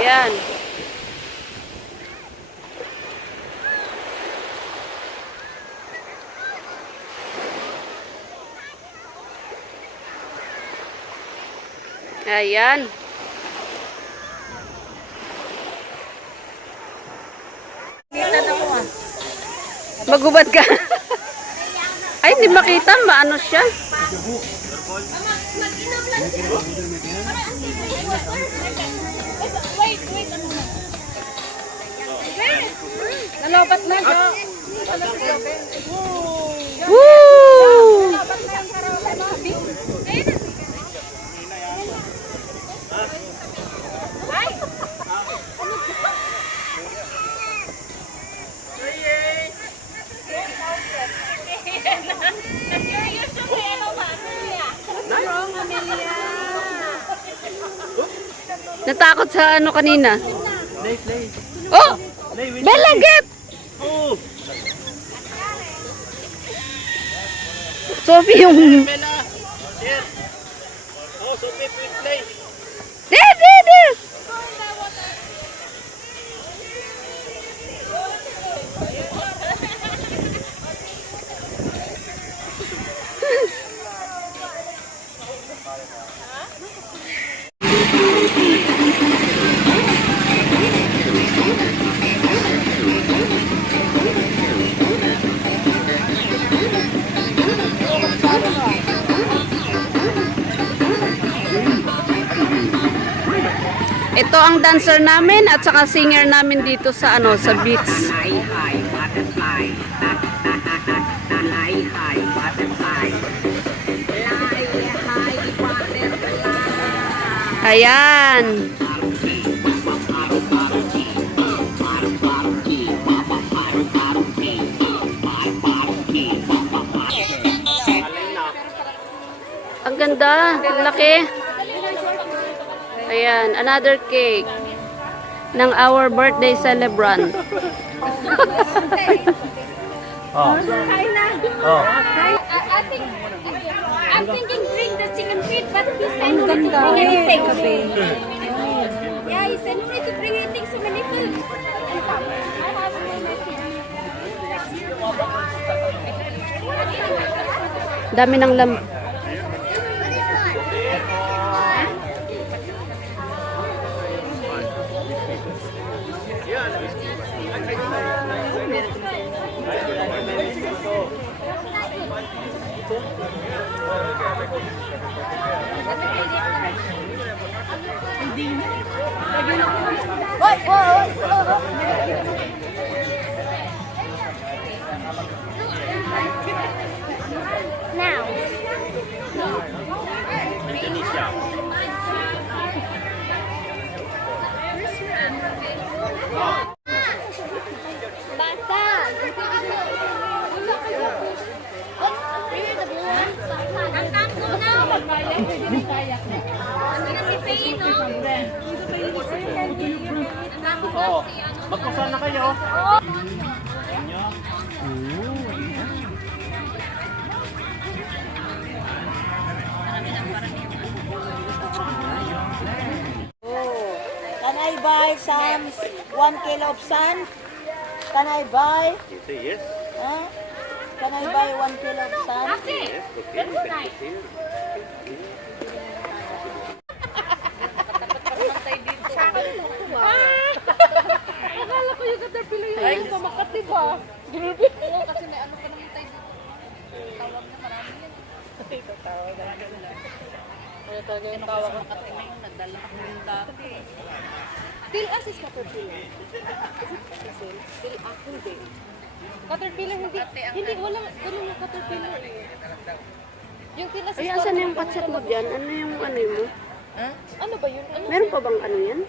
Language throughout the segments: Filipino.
Ayan. Ayan. Magubad ka. Ay, hindi makita. Maano siya? Nalobat na. Woo! Natakot sa ano kanina? Oh! Belagit! Sophie yung... There! Ito ang dancer namin at saka singer namin dito sa ano sa beach. Ayan. Ang ganda, laki. Ayan, another cake ng our birthday celebrant. Oh. I'm thinking bring the chicken feet, but he said no need to bring anything. Yeah, he said no need to bring anything, so many food. Dami ng lam. Now. Oh, magkusan na kayo. Can I buy some 1 kilo of sand? Can I buy? You say yes. Huh? Can I buy 1 kilo of sand? Yes, okay. Thank you. Akala ko yung caterpillar yung tumakat, diba? Oo, kasi may ano ka naman tayo dito. Tawag na marami yan. Ito tawag na lang. Ano talaga yung tawag ng katingay yung nagdala ako yung dati. Tilas is caterpillar. Tilas, hindi. Caterpillar, hindi, walang yung caterpillar eh. Yung tilas is Ay, asan yung patsak mo dyan? Ano yung ano mo? ano ba yun? Ano? Meron pa bang ano yan?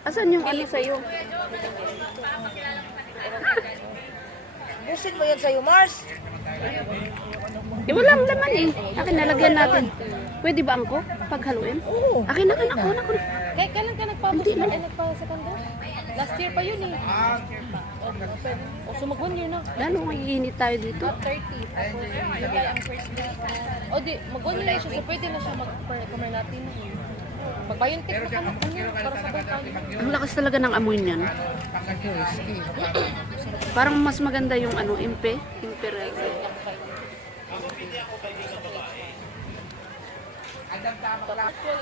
Asan yung ano sa'yo? Busin mo yun sa'yo, Mars. Eh, walang laman eh. Akin, nalagyan natin. Pwede ba angko? Paghaluin? Oo. Akin, ako. Kailan ka nagpa-second? Last year pa yun eh. So mag 1 year na. Lalo mag-iinit tayo dito. 30. Tapos July ang first day. O di, mag 1 year na siya. So pwede na siya mag-comer natin. Magbayuntik na ka na para sa bantay. Ang lakas talaga ng amoy niyan. Parang mas maganda yung ano, impe. Imperial.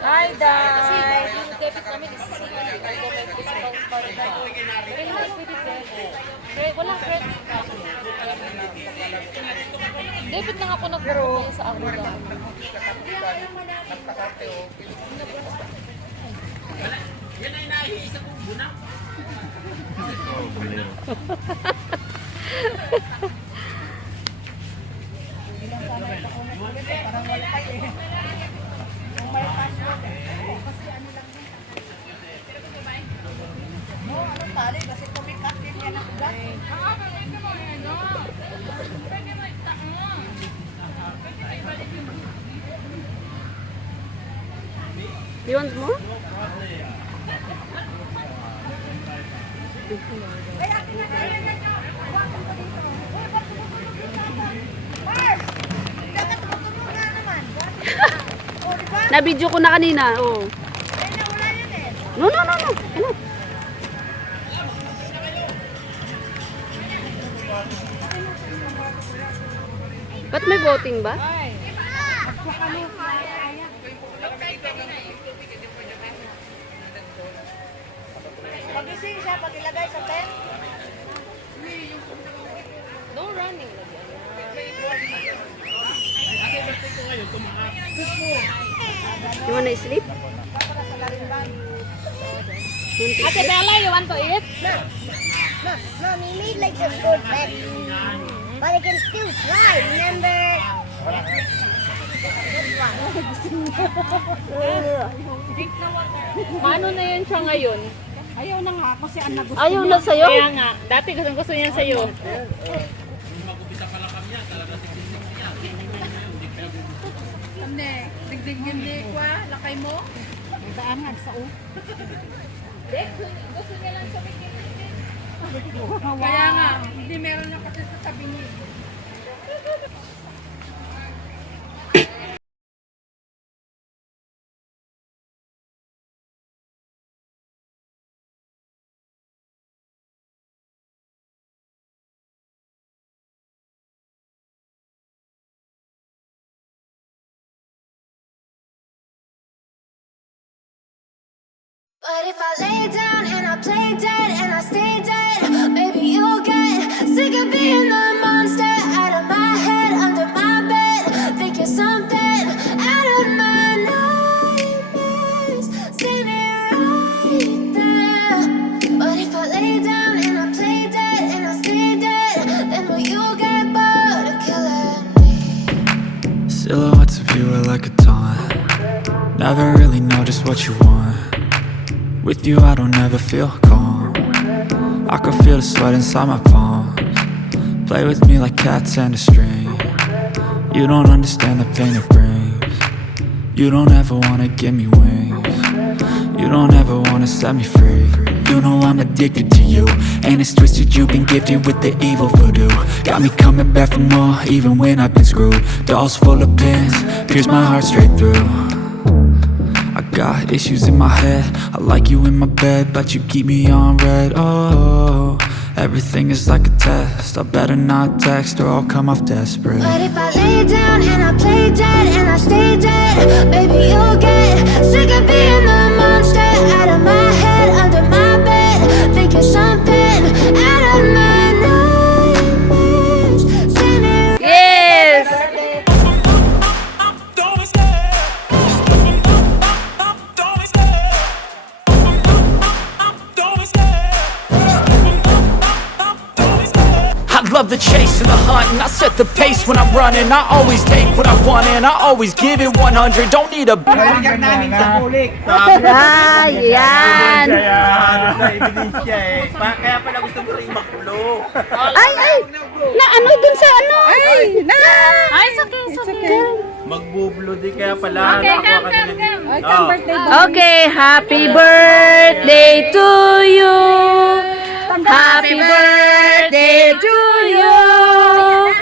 Hi, Dad. Kasi yung debit namin is discount card na. Pero hindi pwede credit. Walang credit. Debit na nga ako nag-grow sa Agoda. You want more? Na-video ko na kanina. Oh. No. Ano? Ba't may voting ba? Pagising siya, pag ilagay sa tent. No running. You wanna sleep? Ate Bella, you want to eat? No, we made like a good back. But it can still fly, remember? Paano na yan siya ngayon? Ayaw na nga kasi ang nagusto. Ayaw na sa'yo? Kaya nga, dati gusto niya sa'yo. Daan nga sa Kaya nga, hindi meron na kasi sa tabi niya. But if I lay down and I play dead and I stay dead, maybe you'll get sick of being the monster out of my head, under my bed. Think you're something out of my nightmares, standing right there. But if I lay down and I play dead and I stay dead, then will you get bored of killing me? Silhouettes of you are like a taunt. Never really know just what you want. With you I don't ever feel calm. I can feel the sweat inside my palms. Play with me like cats and a string. You don't understand the pain it brings. You don't ever wanna give me wings. You don't ever wanna set me free. You know I'm addicted to you, and it's twisted, you've been gifted with the evil voodoo. Got me coming back for more, even when I've been screwed. Dolls full of pins, pierce my heart straight through. I got issues in my head, I like you in my bed, but you keep me on red. Oh, everything is like a test, I better not text or I'll come off desperate. But if I lay down and I play dead and I stay dead, baby you'll get sick of being the monster out of my head, under my bed. Think you're something out of my nightmares, standing Yes! I love the chase and the hunt, and I set the pace when I'm running. I always take what I want and I always give it 100. Don't need a Ah, yan! Kaya pala gusto mo rin maklo. Ay! Na ano dun sa ano? Ay! Na! Ay, sakay. Magbublo di kaya pala. Okay, happy birthday to you! Happy birthday to you!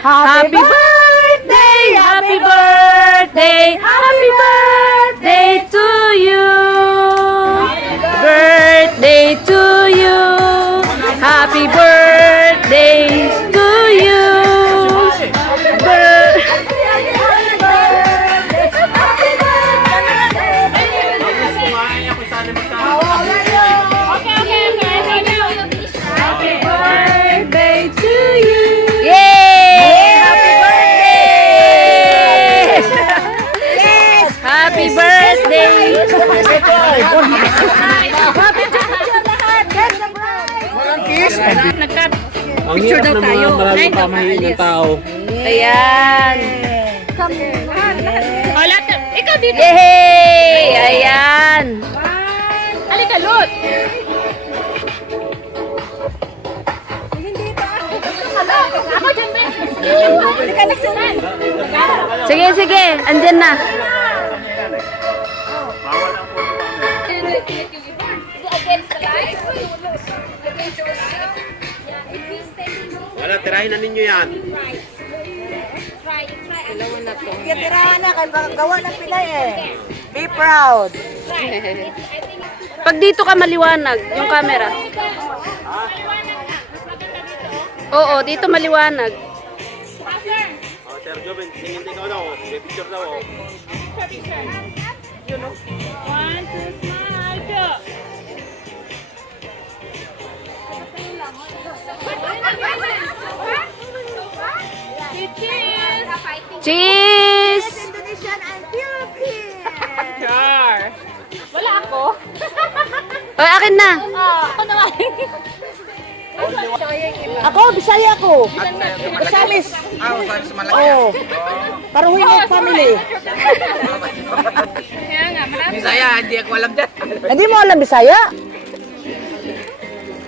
Happy birthday! Happy birthday! Happy birthday to you! Happy birthday! Nagkat Ang hirap ng mga maraming pamahiin ng tao. Ayan. Hola, ikaw dito. Yay! Ayan. Halika, Lot. Ako dyan, Ben. Sige, sige. Andyan na. Wala, tirahin na ninyo yan. Tirahan na, kaya gawa ng pilay eh. Be proud. Pag dito ka maliwanag, yung camera. Oo, dito maliwanag. Oh, Sir Joven, tingin din ko daw. May picture daw. Oh. Cheese! Indonesian and Philippines. Wala ako. O, akin na. Ako naman. Ako, Bisaya ko. Basamis. Oo. Paruhin yung family. Bisaya, hindi ako alam dyan. Hindi mo alam Bisaya?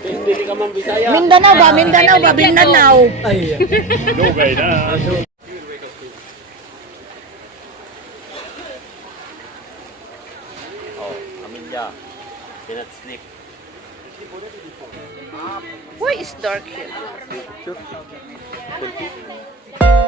Hindi ka man Bisaya. Mindanao ba? Mindanao ba? Mindanao. Oh, Amelia. Peanut snake. Why is dark here? Kunti.